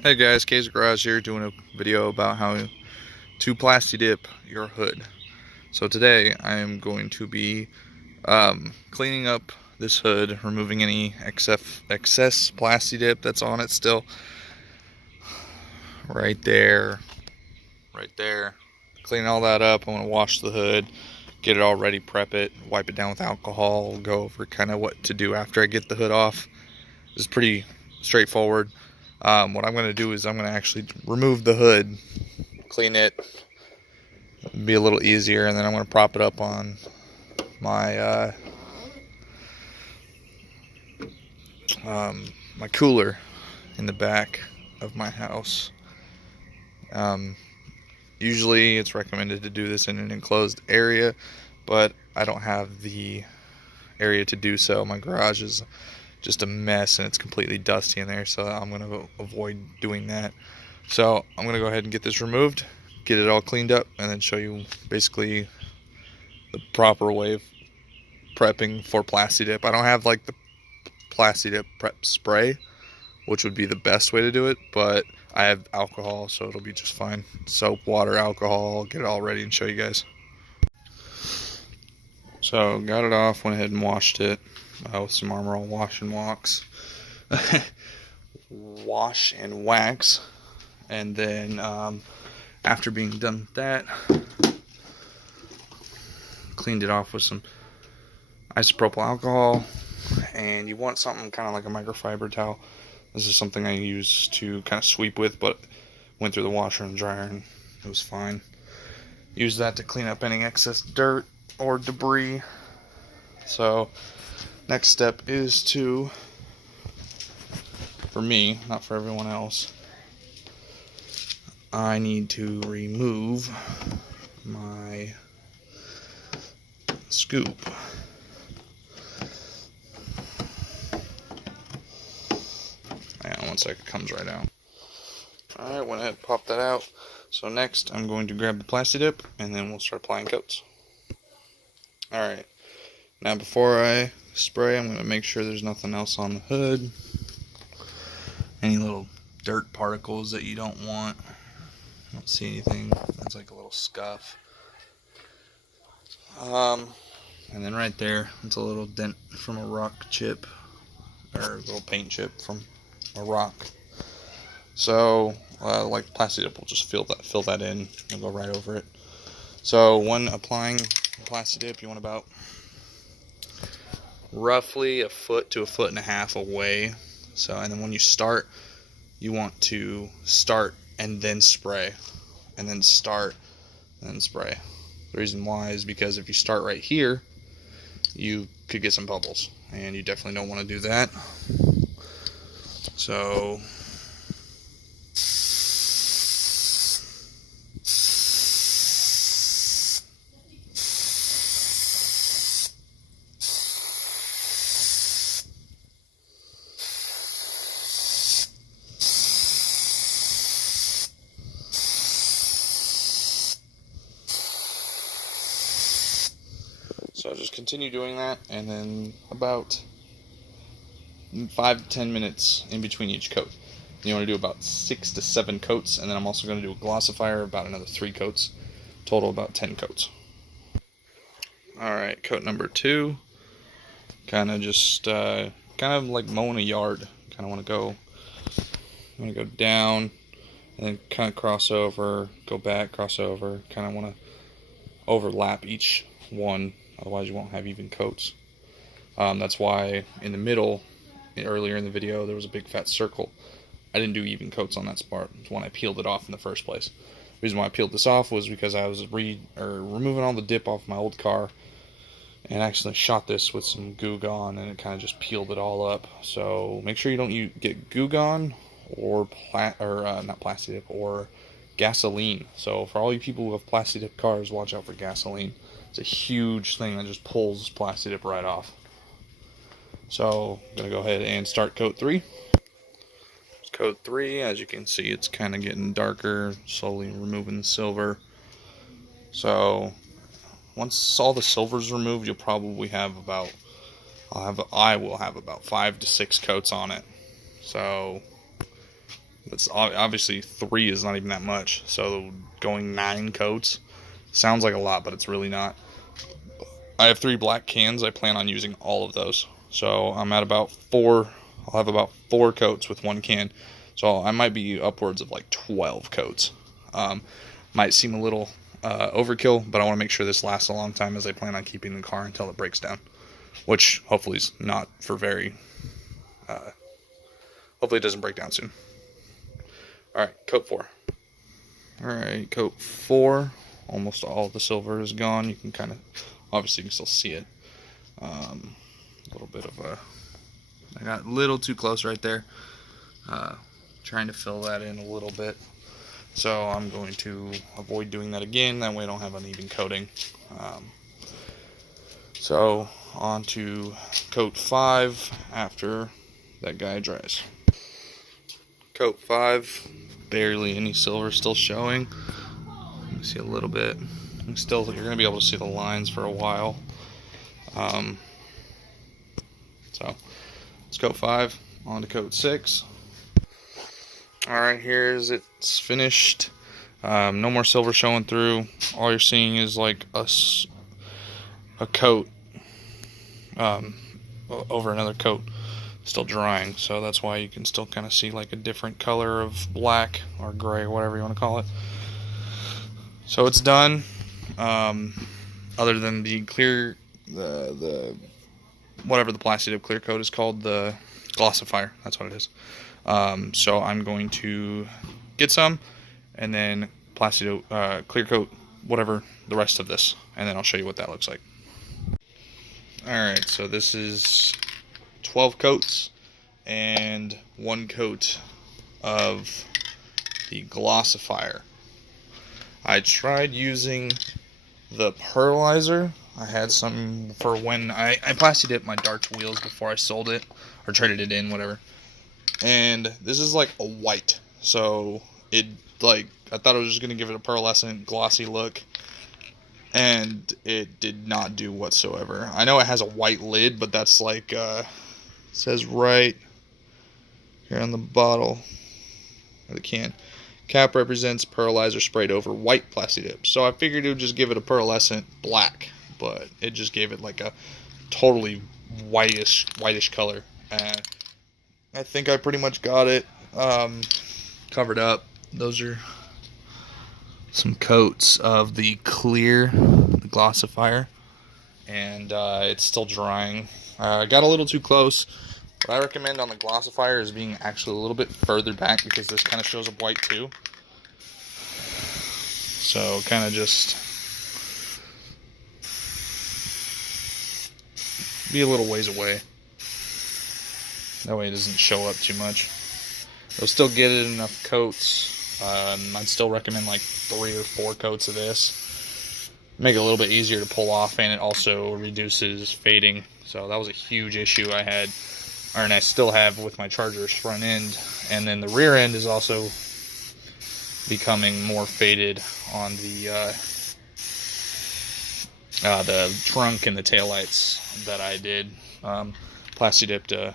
Hey guys, K's Garage here doing a video about how to Plasti dip your hood. So today I am going to be cleaning up this hood, removing any excess Plasti dip that's on it still. Right there, right there. Clean all that up. I'm going to wash the hood, get it all ready, prep it, wipe it down with alcohol, go over kind of what to do after I get the hood off. It's pretty straightforward. What I'm going to do is I'm going to actually remove the hood, clean it, be a little easier, and then I'm going to prop it up on my my cooler in the back of my house. Usually it's recommended to do this in an enclosed area, but I don't have the area to do so. My garage is just a mess and it's completely dusty in there, so I'm going to avoid doing that. So I'm going to go ahead and get this removed, get it all cleaned up, and then show you basically the proper way of prepping for Plasti dip. I don't have like the Plasti dip prep spray, which would be the best way to do it, but I have alcohol, so it'll be just fine. Soap, water, alcohol, get it all ready and show you guys. So got it off, went ahead and washed it with some Armor All Wash and Wax. Wash and wax. And then after being done with that, cleaned it off with some isopropyl alcohol, and you want something kind of like a microfiber towel. This is something I use to kind of sweep with, but went through the washer and dryer and it was fine. Use that to clean up any excess dirt or debris. So next step is to, for me, not for everyone else, I need to remove my scoop. Hang on 1 second, it comes right out. Alright, went ahead and popped that out. So next I'm going to grab the Plasti dip and then we'll start applying coats. Alright, now before I spray, I'm going to make sure there's nothing else on the hood. Any little dirt particles that you don't want. I don't see anything. That's like a little scuff. And then right there, it's a little dent from a rock chip, or a little paint chip from a rock. So, like Plasti dip will just fill that in and go right over it. So when applying Plasti dip, you want about roughly a foot to a foot and a half away. So, and then when you start, you want to start and then spray, and then start and then spray. The reason why is because if you start right here, you could get some bubbles, and you definitely don't want to do that. So just continue doing that, and then about 5 to 10 minutes in between each coat. You want to do about 6 to 7 coats, and then I'm also going to do a glossifier, about another 3 coats. Total about 10 coats. Alright, coat number 2. Kind of just, kind of like mowing a yard. Kind of want to go down, and then kind of cross over, go back, cross over. Kind of want to overlap each one, otherwise you won't have even coats. That's why in the middle, earlier in the video, there was a big fat circle. I didn't do even coats on that spot when I peeled it off in the first place. The reason why I peeled this off was because I was removing all the dip off my old car, and actually shot this with some Goo Gone, and it kind of just peeled it all up. So make sure you don't get Goo Gone or not Plasti dip, or gasoline. So for all you people who have Plasti dip cars, watch out for gasoline. It's a huge thing that just pulls Plasti dip right off. So I'm going to go ahead and start coat 3. Coat 3, as you can see, it's kind of getting darker, slowly removing the silver. So once all the silver's removed, you'll probably have about, I will have about 5 to 6 coats on it. So That's obviously 3 is not even that much. So going 9 coats sounds like a lot, but it's really not. I have 3 black cans. I plan on using all of those. So I'm at about 4. I'll have about 4 coats with 1 can. So I might be upwards of like 12 coats. Might seem a little overkill, but I want to make sure this lasts a long time, as I plan on keeping the car until it breaks down. Which hopefully is not for very... hopefully it doesn't break down soon. Alright, coat 4. Alright, coat 4. Almost all of the silver is gone. You can kind of... Obviously you can still see it. A little bit of a... I got a little too close right there. Trying to fill that in a little bit. So I'm going to avoid doing that again. That way I don't have uneven coating. So on to coat 5 after that guy dries. Coat 5, barely any silver still showing. You can see a little bit. You're going to be able to see the lines for a while. So let's coat 5 on to coat 6. Alright, here's it's finished. No more silver showing through. All you're seeing is like a coat over another coat still drying, so that's why you can still kind of see like a different color of black or gray, whatever you want to call it. So it's done. Other than the clear, the whatever the Plasti Dip clear coat is called, the glossifier, that's what it is. So I'm going to get some, and then Plasti Dip clear coat whatever the rest of this, and then I'll show you what that looks like. Alright, so this is 12 coats and 1 coat of the glossifier. I tried using the pearlizer. I had some for when I Plasti Dipped my darts wheels before I sold it, or traded it in, whatever. And this is like a white, so it, like, I thought I was just going to give it a pearlescent glossy look, and it did not do whatsoever. I know it has a white lid, but that's like, it says right here on the bottle of the can. Cap represents pearlizer sprayed over white Plasti Dip. So I figured it would just give it a pearlescent black, but it just gave it like a totally whitish color. I think I pretty much got it covered up. Those are some coats of the clear, the glossifier, and it's still drying. I got a little too close. What I recommend on the glossifier is being actually a little bit further back, because this kind of shows up white too. So kind of just be a little ways away. That way it doesn't show up too much. It'll still get it enough coats. I'd still recommend like 3 or 4 coats of this. Make it a little bit easier to pull off, and it also reduces fading. So that was a huge issue I had, and I still have with my Charger's front end. And then the rear end is also becoming more faded on the trunk and the taillights that I did. Plasti Dipped the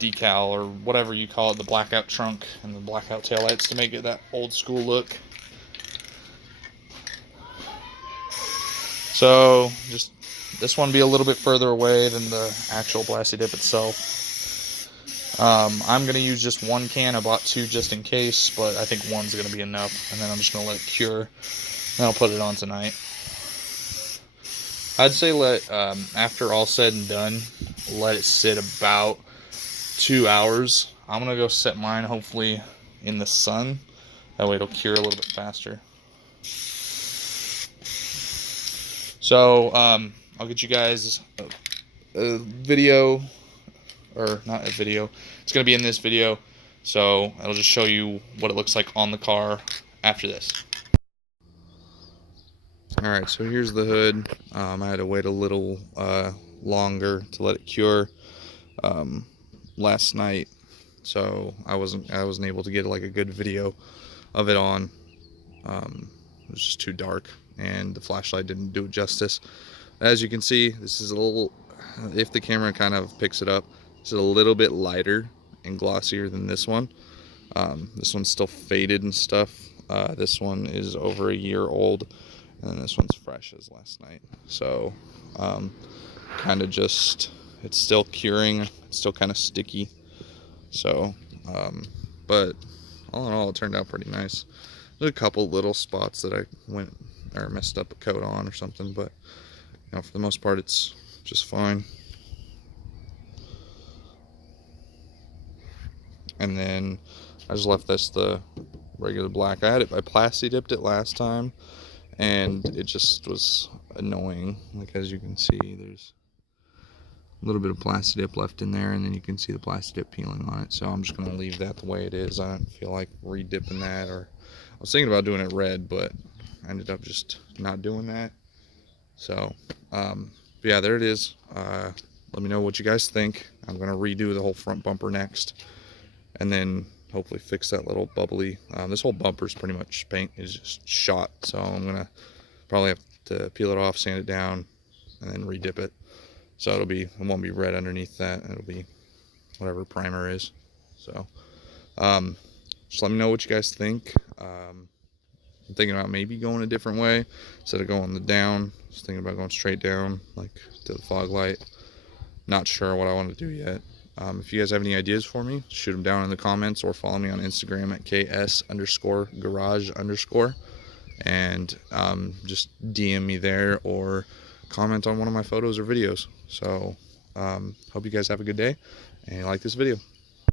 decal, or whatever you call it, the blackout trunk and the blackout taillights, to make it that old school look. So just this one be a little bit further away than the actual Plasti Dip itself. I'm going to use just 1 can. I bought 2 just in case, but I think 1's going to be enough, and then I'm just going to let it cure, and I'll put it on tonight. I'd say after all said and done, let it sit about 2 hours. I'm going to go set mine hopefully in the sun. That way it'll cure a little bit faster. So, I'll get you guys a video, or not a video. It's going to be in this video. So, it'll just show you what it looks like on the car after this. Alright, so here's the hood. I had to wait a little longer to let it cure last night, so I wasn't able to get like a good video of it on. It was just too dark, and the flashlight didn't do it justice. As you can see, this is a little, if the camera kind of picks it up, it's a little bit lighter, and glossier than this one. This one's still faded and stuff. This one is over a year old, and then this one's fresh as last night. So kind of just, it's still curing, it's still kind of sticky. So but all in all, it turned out pretty nice. There's a couple little spots that I went or messed up a coat on or something, but you know, for the most part, it's just fine. And then I just left this the regular black. I Plasti dipped it last time, and it just was annoying. Like, as you can see, there's a little bit of Plasti dip left in there, and then you can see the Plasti dip peeling on it. So I'm just gonna leave that the way it is. I don't feel like re-dipping that, or I was thinking about doing it red, but I ended up just not doing that. So yeah, there it is. Let me know what you guys think. I'm gonna redo the whole front bumper next, and then hopefully fix that little bubbly. This whole bumper's pretty much paint is just shot, so I'm gonna probably have to peel it off, sand it down, and then re-dip it. So it won't be red underneath that. It'll be whatever primer is. So just let me know what you guys think. I'm thinking about maybe going a different way instead of going the down. I was thinking about going straight down, like to the fog light. Not sure what I want to do yet. If you guys have any ideas for me, shoot them down in the comments, or follow me on Instagram at ks_garage_, and just DM me there, or comment on one of my photos or videos. So hope you guys have a good day and like this video.